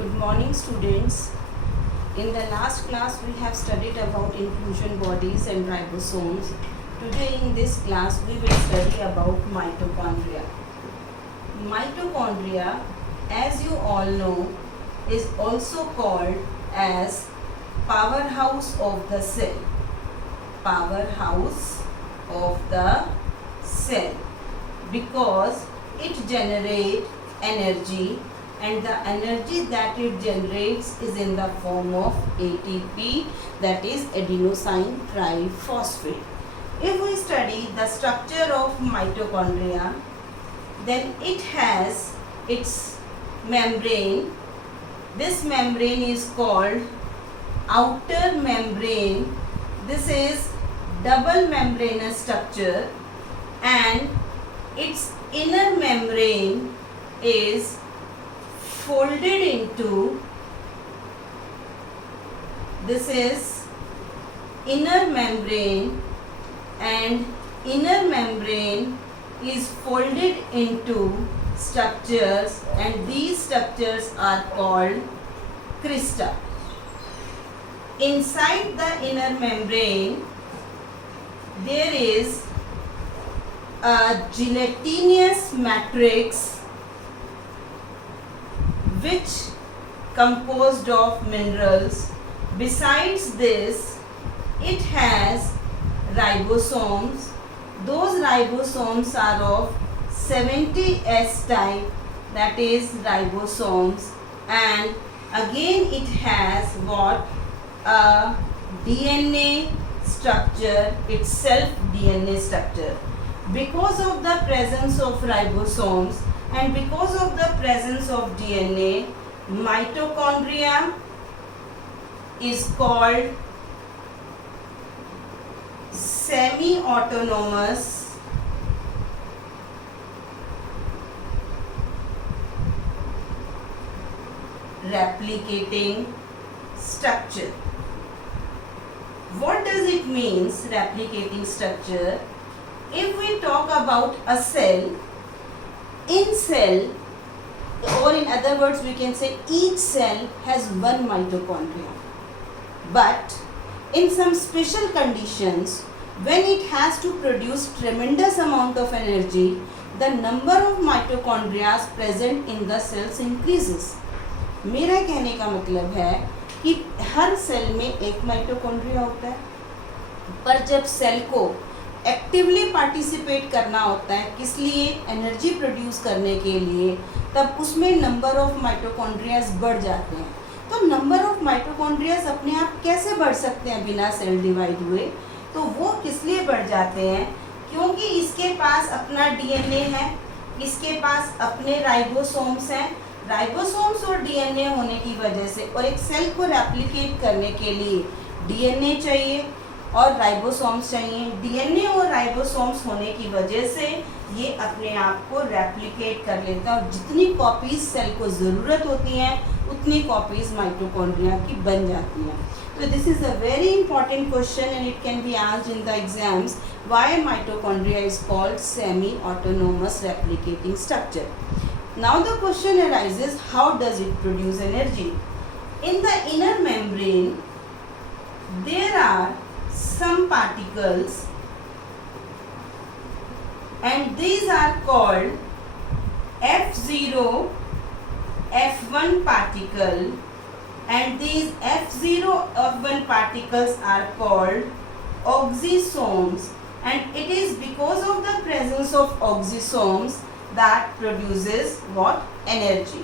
Good morning, students. In the last class, we have studied about inclusion bodies and ribosomes. Today in this class, we will study about mitochondria. Mitochondria, as you all know, is also called as powerhouse of the cell. Powerhouse of the cell, because it generates energy, and the energy that it generates is in the form of ATP, that is adenosine triphosphate. If we study the structure of mitochondria, then it has its membrane. This membrane is called outer membrane. This is double membranous structure, and its inner membrane is folded into, this is inner membrane, and inner membrane is folded into structures, and these structures are called crista. Inside the inner membrane, there is a gelatinous matrix which composed of minerals. Besides this, it has ribosomes. Those ribosomes are of 70S type, that is ribosomes, and again it has what? A DNA structure, itself DNA structure. Because of the presence of ribosomes and because of the presence of DNA, mitochondria is called semi-autonomous replicating structure. What does it mean, replicating structure? If we talk about a cell, in cell, or in other words we can say each cell has one mitochondria, but in some special conditions, when it has to produce tremendous amount of energy, the number of mitochondria present in the cells increases. मेरा कहने का मतलब है कि हर cell में एक mitochondria होता है, पर जब सेल को एक्टिवली पार्टिसिपेट करना होता है, किस लिए? एनर्जी प्रोड्यूस करने के लिए, तब उसमें नंबर ऑफ माइटोकॉन्ड्रियाज बढ़ जाते हैं. तो नंबर ऑफ माइटोकॉन्ड्रियाज अपने आप कैसे बढ़ सकते हैं बिना सेल डिवाइड हुए? तो वो किस लिए बढ़ जाते हैं? क्योंकि इसके पास अपना डीएनए है, इसके पास अपने राइबोसोम्स हैं. राइबोसोम्स और डीएनए होने की वजह से, और एक सेल को रेप्लिकेट करने के लिए डीएनए चाहिए और राइबोसोम्स चाहिए. डीएनए और राइबोसोम्स होने की वजह से ये अपने आप को रेप्लिकेट कर लेता है, और जितनी कॉपीज सेल को ज़रूरत होती हैं उतनी कॉपीज माइटोकॉन्ड्रिया की बन जाती हैं. तो this is a very important question and it can be asked in the exams. Why mitochondria is called semi autonomous replicating structure. Now the question arises, how does it produce energy? In the inner membrane, there are some particles, and these are called F0, F1 particle, and these F0, F1 particles are called oxysomes, and it is because of the presence of oxysomes that produces what? Energy.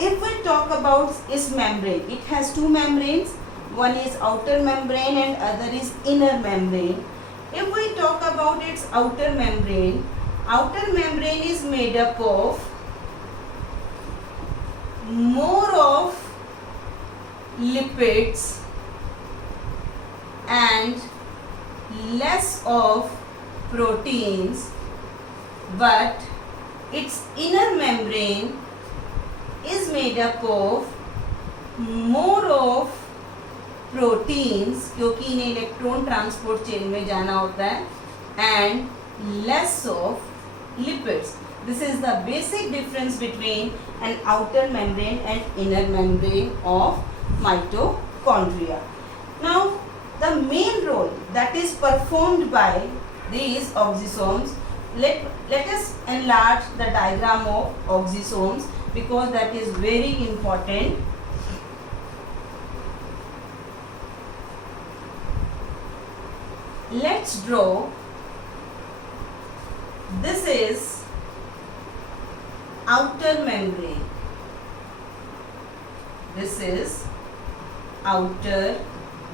If we talk about its membrane, it has two membranes. One is outer membrane and other is inner membrane. If we talk about its outer membrane is made up of more of lipids and less of proteins, but its inner membrane is made up of more of proteins, क्योंकि इन्हें electron transport chain में जाना होता है, and less of lipids. This is the basic difference between an outer membrane and inner membrane of mitochondria. Now, the main role that is performed by these oxysomes, let us enlarge the diagram of oxysomes because that is very important. Let's draw. This is outer membrane. This is outer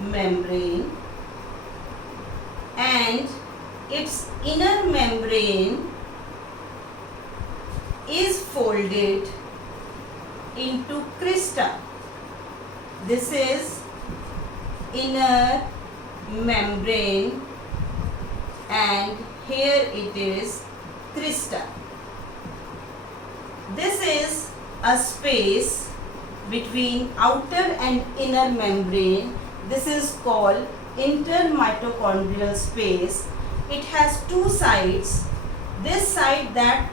membrane, and its inner membrane is folded into crista. This is inner membrane, and here it is crista. This is a space between outer and inner membrane. This is called intermitochondrial space. It has two sides. This side, that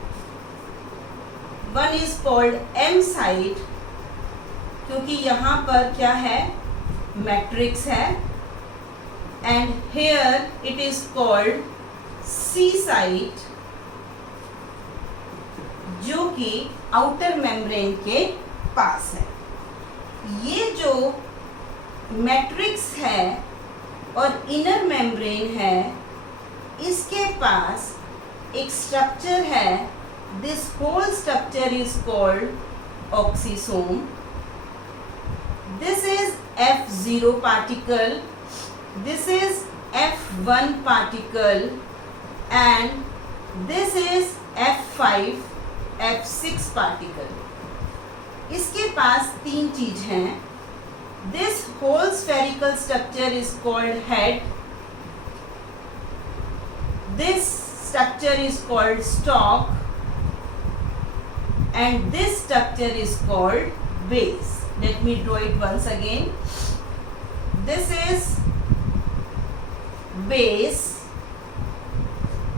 one is called M side, क्योंकि यहाँ पर क्या है, matrix है, and here it is called C side, जो कि outer membrane के पास है. ये जो मैट्रिक्स है और इनर मेम्ब्रेन है, इसके पास एक स्ट्रक्चर है. This whole structure is called oxysome. This is F0 particle, this is F1 particle, and this is F5, F6 particle. इसके पास तीन चीज हैं. This whole spherical structure is called head. This structure is called stalk, and this structure is called base. Let me draw it once again. This is base.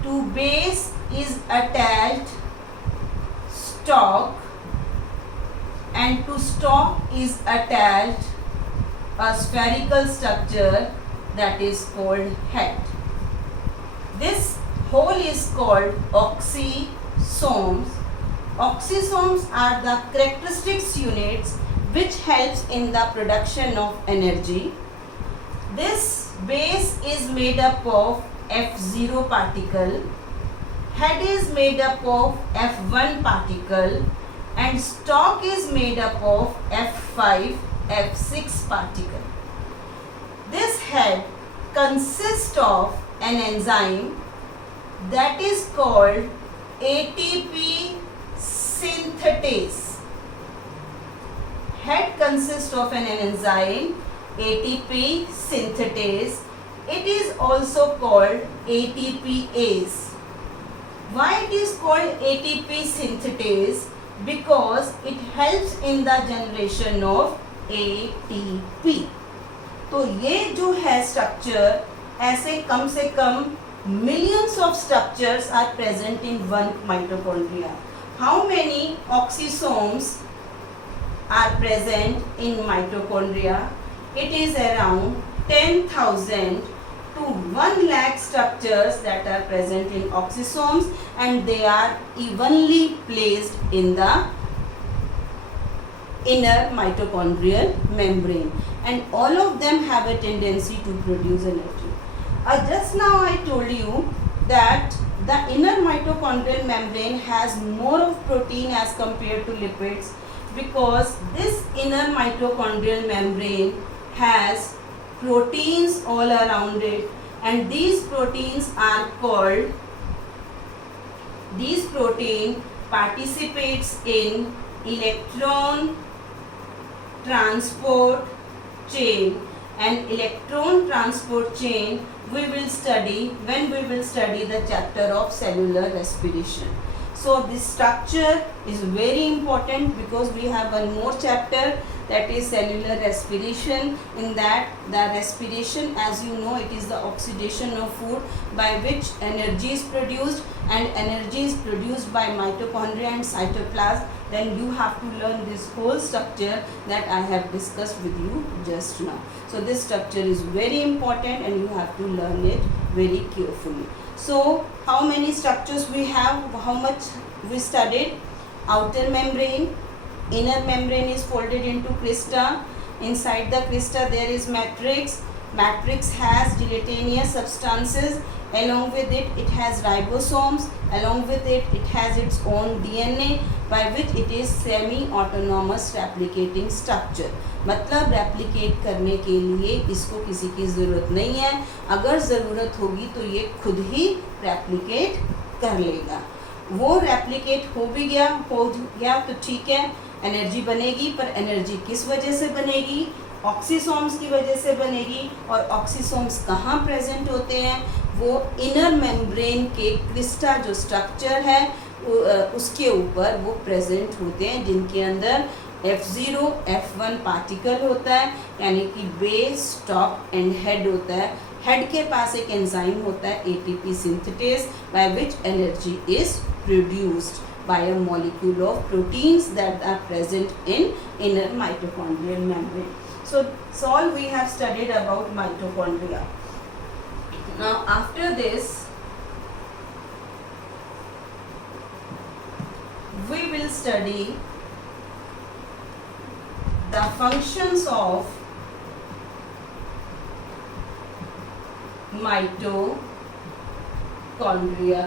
To base is attached stalk, and to stalk is attached a spherical structure that is called head. This whole is called oxysomes. Oxysomes are the characteristics units which helps in the production of energy. This base is made up of F0 particle, head is made up of F1 particle, and stalk is made up of F5, F6 particle. This head consists of an enzyme that is called ATP synthetase. Head consists of an enzyme ATP synthetase. It is also called ATPase. Why it is called ATP synthetase? Because it helps in the generation of ATP. तो ये जो है structure, ऐसे कम से कम millions of structures are present in one mitochondria. How many oxysomes are present in mitochondria? It is around 10,000 to 1 lakh structures that are present in oxysomes, and they are evenly placed in the inner mitochondrial membrane, and all of them have a tendency to produce energy. Just now I told you that the inner mitochondrial membrane has more of protein as compared to lipids, because this inner mitochondrial membrane has proteins all around it, and these proteins are called, these protein participates in electron transport chain, and electron transport chain we will study when we will study the chapter of cellular respiration. So this structure is very important because we have one more chapter, that is cellular respiration. In that, the respiration, as you know, it is the oxidation of food by which energy is produced, and energy is produced by mitochondria and cytoplasm. Then you have to learn this whole structure that I have discussed with you just now. So this structure is very important and you have to learn it very carefully. So how many structures we have, how much we studied? Outer membrane, inner membrane is folded into crista. Inside the crista there is matrix. Matrix has gelatinous substances. Along with it, it has ribosomes. Along with it, it has its own DNA by which it is semi-autonomous replicating structure. मतलब replicate करने के लिए इसको किसी की ज़रूरत नहीं है, अगर ज़रूरत होगी तो ये खुद ही रेप्लिकेट कर लेगा. वो रेप्लिकेट हो गया तो ठीक है, एनर्जी बनेगी, पर एनर्जी किस वजह से बनेगी? ऑक्सीसोम्स की वजह से बनेगी. और ऑक्सीसोम्स कहाँ प्रेजेंट होते हैं? वो इनर मेम्ब्रेन के क्रिस्टा जो स्ट्रक्चर है उसके ऊपर वो प्रेजेंट होते हैं, जिनके अंदर F0 F1 पार्टिकल होता है, यानी कि बेस, टॉप एंड हेड होता है. हेड के पास एक एंजाइम होता है ATP synthetase by which energy is produced by a molecule of proteins that are present in inner mitochondrial membrane. So all we have studied about mitochondria. Now after this we will study the functions of mitochondria.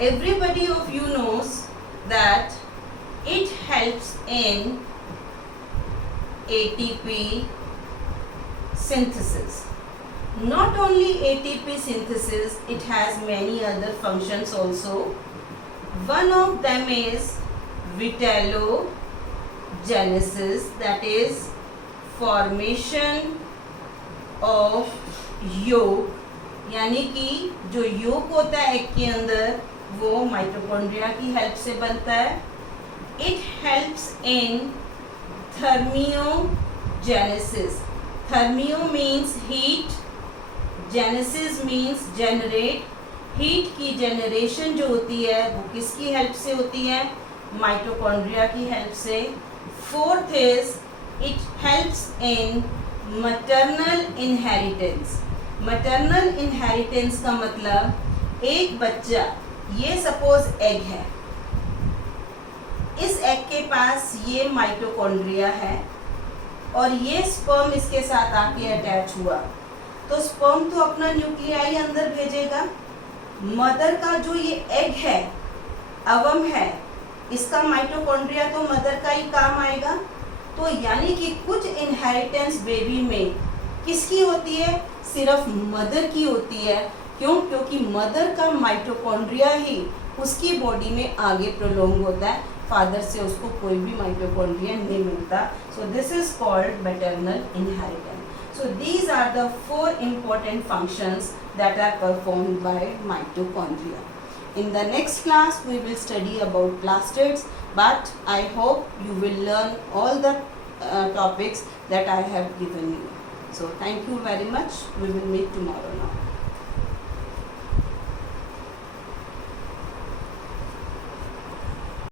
Everybody of you knows that it helps in ATP synthesis. Not only ATP synthesis, it has many other functions also. One of them is vitellogenesis, that is formation of yolk, यानी कि जो yolk होता है egg के अंदर वो mitochondria की help से बनता है. It helps in thermogenesis. Thermo means heat, genesis means generate. Heat की जनरेशन जो होती है वो किसकी हेल्प से होती है? माइटोकॉन्ड्रिया की हेल्प से. Fourth is it helps in maternal inheritance. Maternal inheritance का मतलब एक बच्चा, ये सपोज एग है, इस एग के पास ये माइटोकॉन्ड्रिया है और ये स्पर्म इसके साथ आके अटैच हुआ, तो स्पर्म तो अपना न्यूक्लियाई अंदर भेजेगा. मदर का जो ये एग है, अवम है, इसका माइटोकॉन्ड्रिया तो मदर का ही काम आएगा. तो यानी कि कुछ इनहेरिटेंस बेबी में किसकी होती है? सिर्फ मदर की होती है. क्यों? क्योंकि मदर का माइटोकॉन्ड्रिया ही उसकी बॉडी में आगे प्रोलॉन्ग होता है, फादर से उसको कोई भी माइटोकॉन्ड्रिया नहीं मिलता. So this is called maternal inheritance. So these are the 4 important functions that are performed by mitochondria. In the next class we will study about plastids, but I hope you will learn all the topics that I have given you. So thank you very much. We will meet tomorrow now.